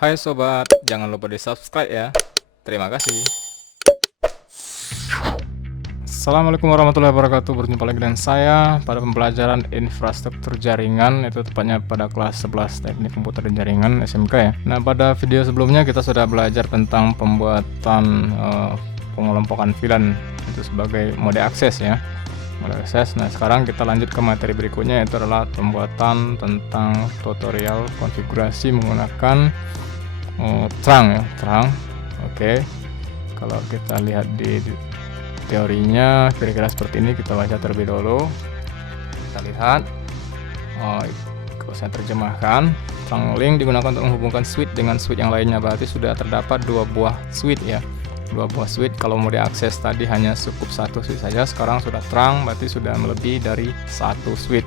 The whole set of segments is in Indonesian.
Hai sobat, jangan lupa di subscribe ya. Terima kasih. Assalamualaikum warahmatullahi wabarakatuh. Berjumpa lagi dengan saya pada pembelajaran infrastruktur jaringan, itu tepatnya pada kelas 11 teknik komputer dan jaringan SMK ya. Nah, pada video sebelumnya kita sudah belajar tentang pembuatan pengelompokan VLAN itu sebagai mode akses ya. Nah, sekarang kita lanjut ke materi berikutnya, yaitu adalah pembuatan tentang tutorial konfigurasi menggunakan terang ya, terang. Oke, kalau kita lihat di teorinya kira-kira seperti ini. Kita baca terlebih dulu. Kita lihat, kalau saya terjemahkan, terang link digunakan untuk menghubungkan switch dengan switch yang lainnya. Berarti sudah terdapat dua buah switch ya, dua buah switch. Kalau mau diakses tadi hanya cukup satu switch saja, sekarang sudah terang, berarti sudah melebihi dari satu switch,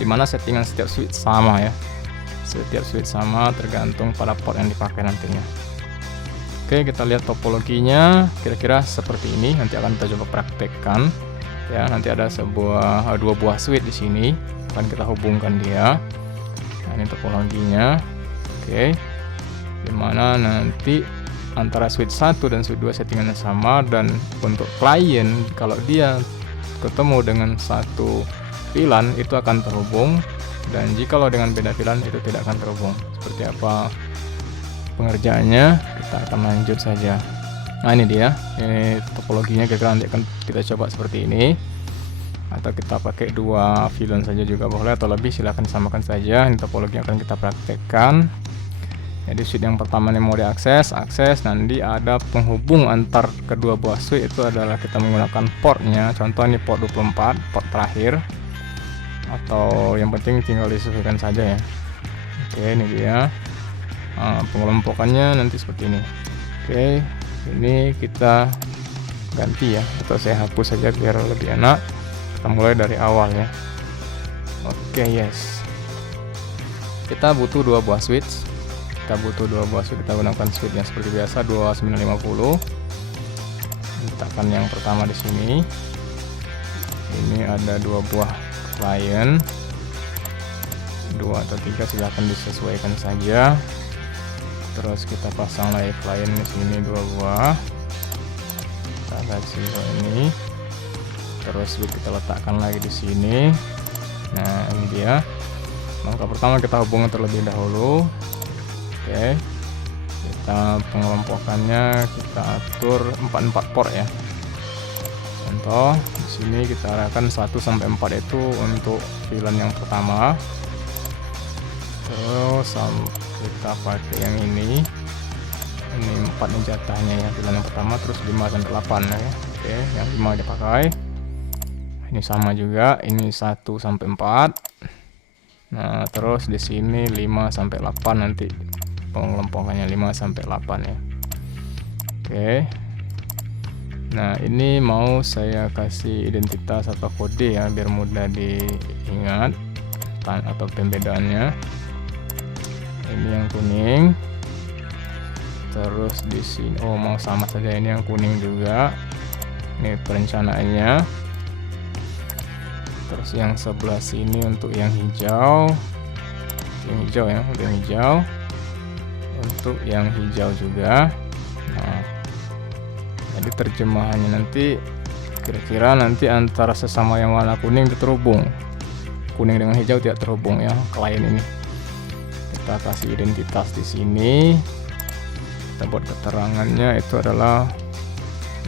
dimana settingan setiap switch sama ya. Setiap switch sama tergantung pada port yang dipakai nantinya. Oke, kita lihat topologinya kira-kira seperti ini. Nanti akan kita coba praktekkan ya. Nanti ada dua buah switch di sini, akan kita hubungkan dia. Nah, ini topologinya. Oke, dimana nanti antara switch 1 dan switch 2 settingannya sama, dan untuk klien kalau dia ketemu dengan satu VLAN itu akan terhubung, dan jikalau dengan beda VLAN itu tidak akan terhubung. Seperti apa pengerjaannya, kita akan lanjut saja. Nah, ini dia, ini topologinya. Kira-kira nanti akan kita coba seperti ini, atau kita pakai dua VLAN saja juga boleh, atau lebih, silahkan samakan saja. Ini topologi yang akan kita praktekkan. Jadi switch yang pertama ini mau diakses, nanti ada penghubung antar kedua buah switch, itu adalah kita menggunakan portnya. Contoh ini port 24, port terakhir, atau yang penting tinggal disesuaikan saja ya. Oke, ini dia. Pengelompokannya nanti seperti ini. Oke, ini kita ganti ya, atau saya hapus saja biar lebih enak. Kita mulai dari awal ya. Oke, yes. Kita butuh dua buah switch. Kita gunakan switch yang seperti biasa 2950. Letakkan yang pertama di sini. Ini ada dua buah klien, 2 atau 3, silahkan disesuaikan saja. Terus kita pasang lagi klien di sini 2 buah. Kita kasih ini. Terus switch kita letakkan lagi di sini. Nah, ini dia. Langkah pertama kita hubungkan terlebih dahulu. Oke, kita pengelompokannya kita atur 44 port ya. Contoh di sini kita arahkan 1 sampai 4 itu untuk VLAN yang pertama. Terus kita pakai yang ini 4 nih jatahnya ya, VLAN yang pertama. Terus 5 sampai 8 ya. Oke, yang 5 dipakai. Ini sama juga, ini 1 sampai 4. Nah, terus di sini 5 sampai 8 nanti pengelompokannya 5 sampai 8 ya. Oke. Nah, ini mau saya kasih identitas atau kode ya, biar mudah diingat atau pembedaannya. Ini yang kuning. Terus di sini mau sama saja, ini yang kuning juga. Ini perencanaannya. Terus yang sebelah sini untuk yang hijau. Yang hijau ya, untuk yang hijau. Untuk yang hijau juga. Nah, jadi terjemahannya nanti kira-kira nanti antara sesama yang warna kuning itu terhubung, kuning dengan hijau tidak terhubung ya, klien ini. Kita kasih identitas di sini. Kita buat keterangannya itu adalah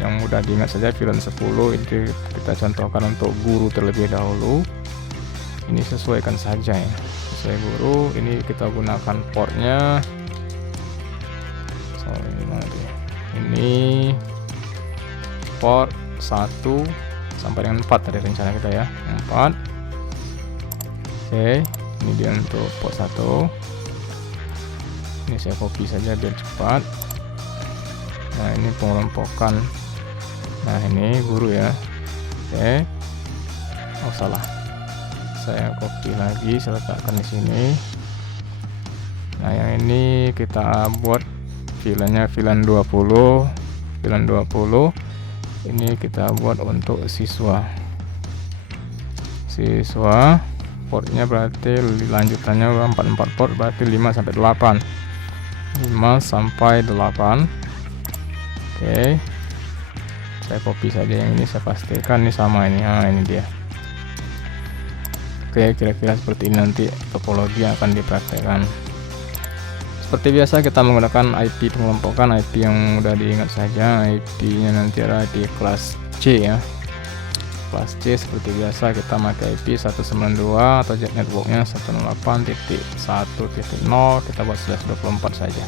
yang mudah diingat saja, VLAN 10 itu kita contohkan untuk guru terlebih dahulu. Ini sesuaikan saja ya, sesuai guru. Ini kita gunakan portnya. Ini port 1 sampai dengan 4 tadi rencana kita ya, 4. Oke, ini dia untuk port 1. Ini saya copy saja biar cepat. Nah, ini pengelompokan. Nah, ini guru ya. Oke. Oh, salah. Saya copy lagi, saya letakkan di sini. Nah, yang ini kita buat VLAN-nya VLAN 20. VLAN 20 ini kita buat untuk siswa. Portnya berarti lanjutannya 44 port, berarti 5 sampai 8. 5 sampai 8. Oke, saya copy saja yang ini, saya pastikan ini sama ini. Nah, ini dia. Oke, kira-kira seperti ini nanti topologi yang akan dipraktekkan. Seperti biasa kita menggunakan IP pengelompokan, IP yang mudah diingat saja. IP-nya nanti ada di kelas C ya. Kelas C seperti biasa kita pakai IP 192 atau jet networknya 108.1.0, kita buat 24 saja.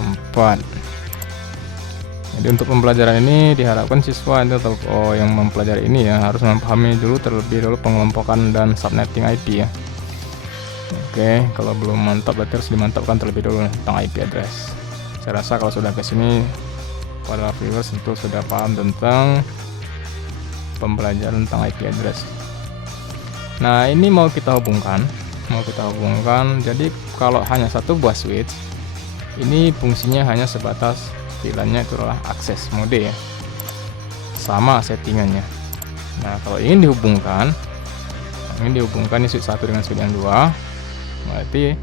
24. Jadi untuk pembelajaran ini diharapkan siswa atau yang mempelajari ini ya harus memahami dulu terlebih dahulu pengelompokan dan subnetting IP ya. Oke, kalau belum mantap berarti harus dimantapkan terlebih dulu tentang IP address. Saya rasa kalau sudah ke sini para viewers tentu sudah paham tentang pembelajaran tentang IP address. Nah, ini mau kita hubungkan. Jadi kalau hanya satu buah switch, ini fungsinya hanya sebatas VLAN-nya itu adalah akses mode ya, sama settingannya. Nah, kalau ingin dihubungkan ini switch 1 dengan switch yang 2, berarti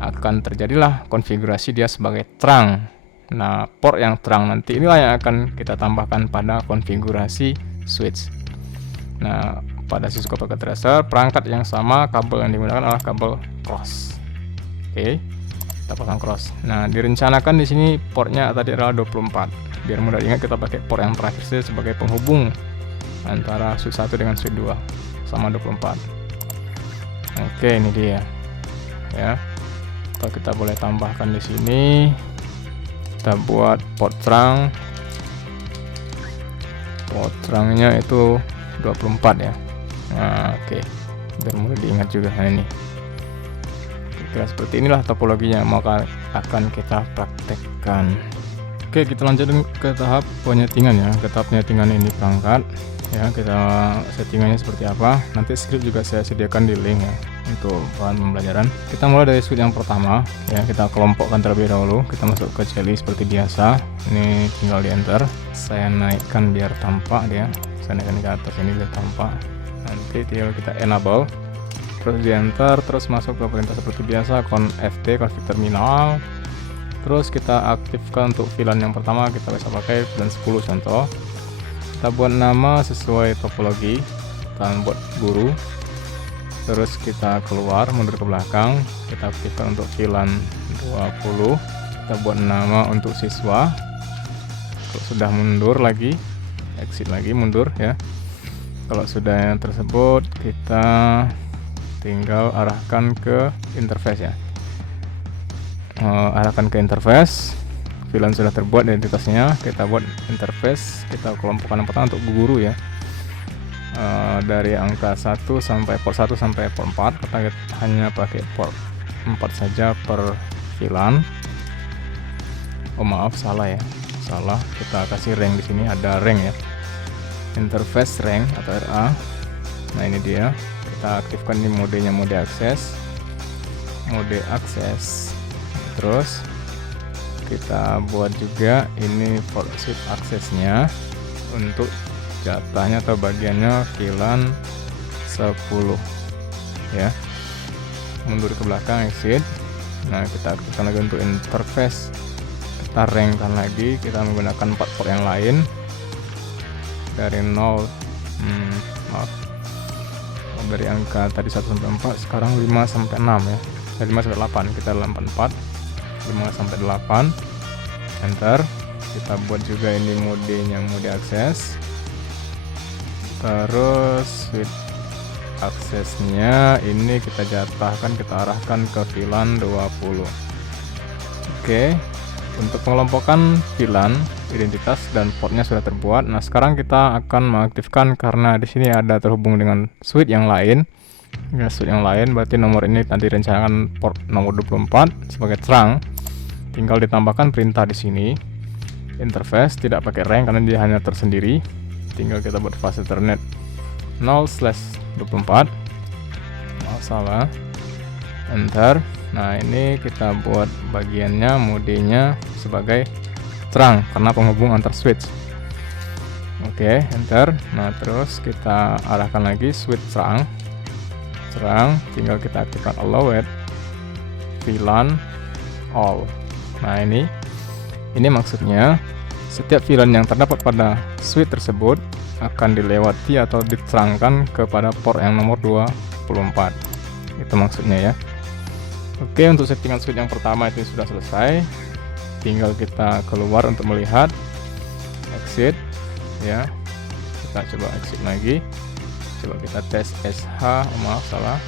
akan terjadilah konfigurasi dia sebagai terang. Nah, port yang terang nanti inilah yang akan kita tambahkan pada konfigurasi switch. Nah, pada Cisco Packet Tracer perangkat yang sama, kabel yang digunakan adalah kabel cross. Oke, kita pasang cross. Nah, direncanakan di sini portnya tadi adalah 24. Biar mudah ingat kita pakai port yang terakhir saja sebagai penghubung antara switch 1 dengan switch 2 sama 24. Oke, ini dia. Ya. Atau kita boleh tambahkan di sini. Kita buat port terang. Port terangnya itu 24 ya. Nah, oke. Biar mudah diingat juga. Nah, ini. Kira seperti inilah topologinya akan kita praktekkan. Oke, kita lanjut ke tahap penyetingan ya. Ke tahap penyetingan ini perangkat ya, kita settingannya seperti apa. Nanti script juga saya sediakan di link ya untuk bahan pembelajaran. Kita mulai dari switch yang pertama ya, kita kelompokkan terlebih dahulu. Kita masuk ke CLI seperti biasa. Ini tinggal di enter. Saya naikkan biar tampak dia. Saya naikkan ke atas ini biar tampak. Nanti tinggal kita enable. Terus di enter, terus masuk ke perintah seperti biasa, FT config terminal. Terus kita aktifkan untuk VLAN yang pertama, kita bisa pakai VLAN 10 contoh. Kita buat nama sesuai topologi, kita buat guru. Terus kita keluar, mundur ke belakang, kita aktifkan untuk VLAN 20. Kita buat nama untuk siswa. Kalau sudah mundur lagi, exit lagi, mundur ya. Kalau sudah yang tersebut, kita tinggal arahkan ke interface ya. Arahkan ke interface. VLAN sudah terbuat identitasnya, kita buat interface, kita kelompokkan yang pertama untuk guru ya. Dari angka 1 sampai port 1 sampai port 4, kita hanya pakai port 4 saja per VLAN. Oh maaf, salah ya. Salah, kita kasih rank di sini, ada rank ya. Interface rank atau RA. Nah, ini dia. Kita aktifkan di modenya, mode akses. Terus kita buat juga ini port switch aksesnya untuk jatahnya atau bagiannya VLAN 10 ya. Mundur ke belakang, exit. Nah, kita aktifkan lagi untuk interface. Kita rankkan lagi, kita menggunakan 4 port yang lain dari 0 dari angka tadi 1 sampai 4, sekarang 5 sampai 6 ya. Dari 5 sampai 8, kita 84, 5 sampai 8, enter. Kita buat juga ini modenya, mode akses. Terus switch aksesnya ini kita jatahkan, kita arahkan ke VLAN 20. Oke, untuk pengelompokan VLAN, identitas dan portnya sudah terbuat. Nah, sekarang kita akan mengaktifkan karena di sini ada terhubung dengan switch yang lain. Ya, switch yang lain berarti nomor ini nanti rencanakan port nomor 24 sebagai terang. Tinggal ditambahkan perintah di sini. Interface tidak pakai rank karena dia hanya tersendiri. Tinggal kita buat fase Ethernet 0/24. Salah. Enter. Nah, ini kita buat bagiannya, modenya sebagai terang karena penghubung antar switch. Oke, enter. Nah, terus kita arahkan lagi switch terang. Tinggal kita aktifkan allowed VLAN all. Nah, ini maksudnya setiap VLAN yang terdapat pada switch tersebut akan dilewati atau diterangkan kepada port yang nomor 24. Itu maksudnya ya. Oke, untuk settingan switch yang pertama itu sudah selesai. Tinggal kita keluar untuk melihat, exit ya. Kita coba exit lagi. Coba kita tes SH, maaf salah.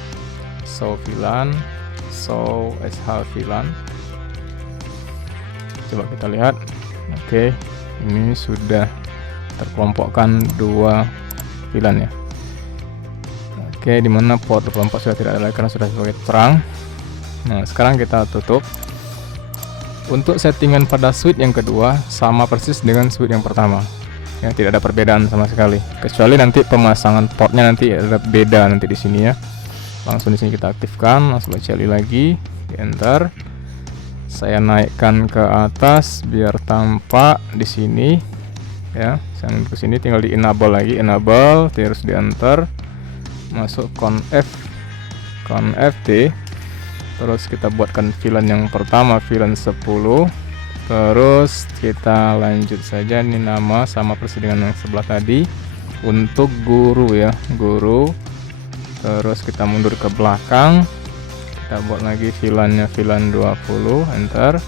Show VLAN, show SH VLAN. Coba kita lihat. Oke, ini sudah terkelompokkan 2 VLAN ya. Oke, dimana port 24 sudah tidak ada lagi karena sudah sebagai terang. Nah, sekarang kita tutup. Untuk settingan pada switch yang kedua sama persis dengan switch yang pertama ya, tidak ada perbedaan sama sekali, kecuali nanti pemasangan portnya nanti ada beda nanti di sini ya. Langsung di sini kita aktifkan, langsung cari lagi, di enter. Saya naikkan ke atas biar tampak di sini ya. Saya ke sini tinggal di enable lagi, enable, terus di enter, masuk conf t. Terus kita buatkan VLAN yang pertama, VLAN 10. Terus kita lanjut saja, ini nama sama persis dengan yang sebelah tadi. Untuk guru ya, guru. Terus kita mundur ke belakang. Kita buat lagi VLAN-nya VLAN 20, enter.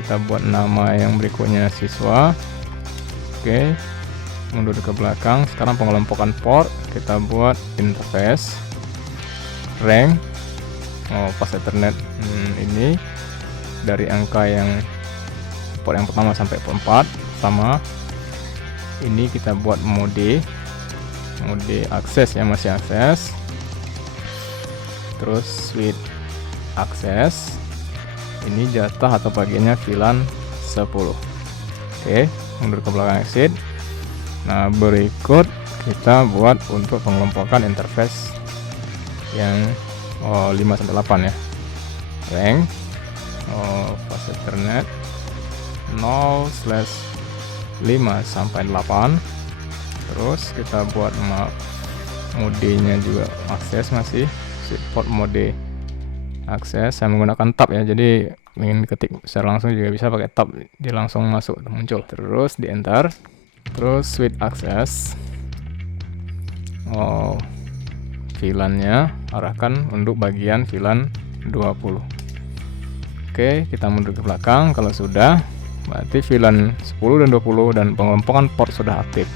Kita buat nama yang berikutnya siswa. Oke. Mundur ke belakang. Sekarang pengelompokan port, kita buat interface. Rank. Pas Ethernet ini dari angka yang port yang pertama sampai port 4 sama. Ini kita buat mode akses ya, masih akses. Terus switch akses. Ini jatah atau bagiannya VLAN 10. Oke, mundur ke belakang exit. Nah, berikut kita buat untuk pengelompokan interface yang 5-8 ya. Rank pas Ethernet 0/5-8. Terus kita buat modenya juga akses, masih support mode akses. Saya menggunakan tab ya, jadi ingin ketik secara langsung juga bisa pakai tab, dia langsung masuk muncul. Terus di enter. Terus switch akses, VLAN-nya arahkan untuk bagian VLAN 20. Oke, kita mundur ke belakang. Kalau sudah, berarti VLAN 10 dan 20 dan pengelompokan port sudah aktif.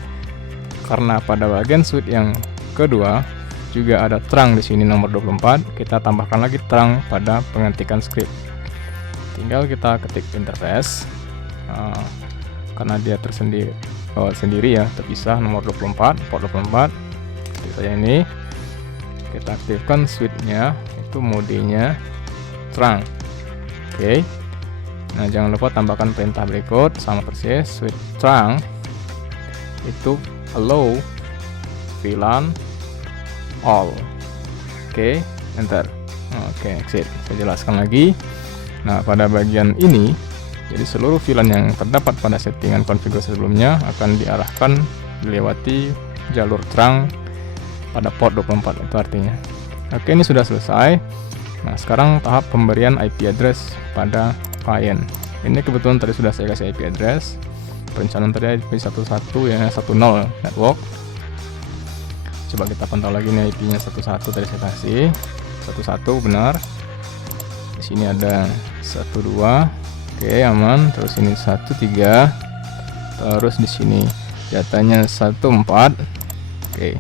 Karena pada bagian switch yang kedua juga ada terang di sini nomor 24, kita tambahkan lagi terang pada pengetikan script. Tinggal kita ketik interface. Karena dia sendiri ya, terpisah nomor 24, port 24. Saya ini kita aktifkan switch-nya, itu modenya terang. Oke. Nah, jangan lupa tambahkan perintah berikut sama persis, switch terang itu allow VLAN all. Oke, enter. Oke, exit. Saya jelaskan lagi. Nah, pada bagian ini, jadi seluruh VLAN yang terdapat pada settingan konfigurasi sebelumnya akan diarahkan dilewati jalur terang pada port 24, itu artinya. Oke, ini sudah selesai. Nah, sekarang tahap pemberian IP address pada klien. Ini kebetulan tadi sudah saya kasih IP address. Perencanaan tadi IP 11 ya, 10 network. Coba kita pantau lagi nih, IP-nya 11 tadi saya kasih. 11 benar. Di sini ada 12. Oke, aman. Terus ini 13. Terus di sini datanya 14. Oke.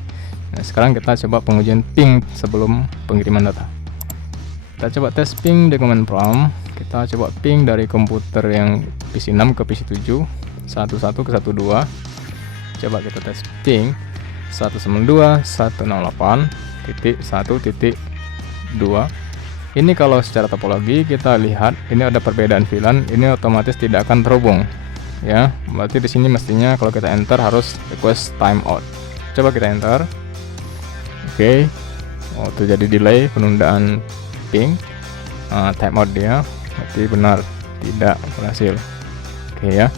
Nah, sekarang kita coba pengujian ping sebelum pengiriman data. Kita coba tes ping di command prompt. Kita coba ping dari komputer yang PC 6 ke PC 7, 11 ke 12. Coba kita tes ping 192.168.1.2. Ini kalau secara topologi kita lihat ini ada perbedaan VLAN, ini otomatis tidak akan terhubung. Ya, berarti di sini mestinya kalau kita enter harus request timeout. Coba kita enter. Oke, terjadi delay, penundaan ping, timeout dia, berarti benar tidak berhasil. Oke ya,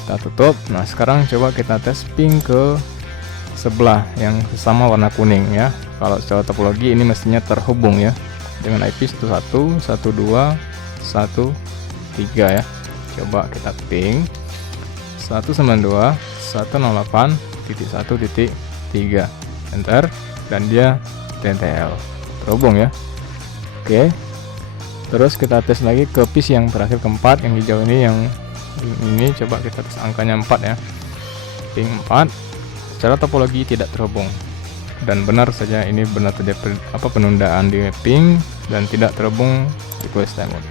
kita tutup. Nah, sekarang coba kita tes ping ke sebelah yang sama warna kuning ya. Kalau secara topologi ini mestinya terhubung ya dengan IP 11.12.1.2 ya. Coba kita ping 192.108.1.3 enter, dan dia TTL terhubung ya. Oke, terus kita tes lagi ke PC yang terakhir keempat, yang hijau ini, yang ini coba kita tes angkanya 4 ya. Ping 4 secara topologi tidak terhubung, dan benar saja ini benar terjadi penundaan di ping dan tidak terhubung request timeout.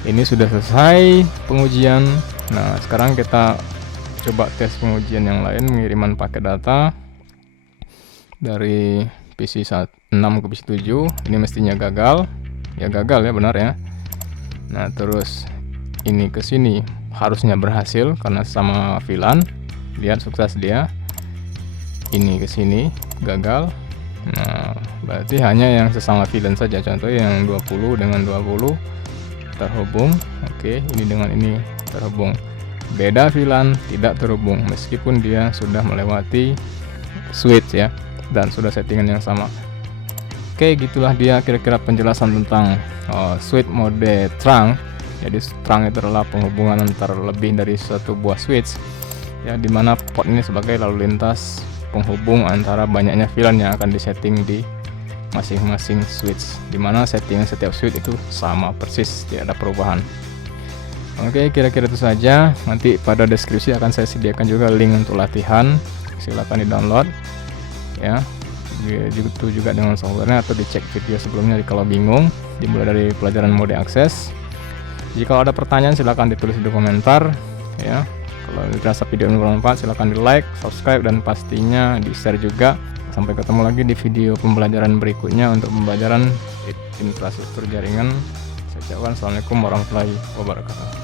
Ini sudah selesai pengujian. Nah, sekarang kita coba tes pengujian yang lain, pengiriman paket data dari PC 6 ke PC 7. Ini mestinya gagal ya, benar ya. Nah, terus ini ke sini harusnya berhasil karena sama VLAN. Lihat, sukses dia. Ini ke sini gagal. Nah, berarti hanya yang sesama VLAN saja. Contoh yang 20 dengan 20 terhubung. Oke, ini dengan ini terhubung. Beda VLAN tidak terhubung meskipun dia sudah melewati switch ya, dan sudah settingan yang sama. Oke, gitulah dia kira-kira penjelasan tentang switch mode trunk. Jadi trunk itu adalah penghubungan antara lebih dari satu buah switch ya, dimana port ini sebagai lalu lintas penghubung antara banyaknya VLAN yang akan disetting di masing-masing switch, dimana settingan setiap switch itu sama persis, tidak ada perubahan. Oke, kira-kira itu saja. Nanti pada deskripsi akan saya sediakan juga link untuk latihan, silahkan di download ya. Begitu juga dengan softwarenya, atau dicek video sebelumnya kalau bingung, dimulai dari pelajaran mode akses. Jika ada pertanyaan silahkan ditulis di komentar ya. Kalau dirasa video ini bermanfaat silahkan di like, subscribe, dan pastinya di share juga. Sampai ketemu lagi di video pembelajaran berikutnya untuk pembelajaran infrastruktur jaringan. Saya ucapkan assalamualaikum warahmatullahi wabarakatuh.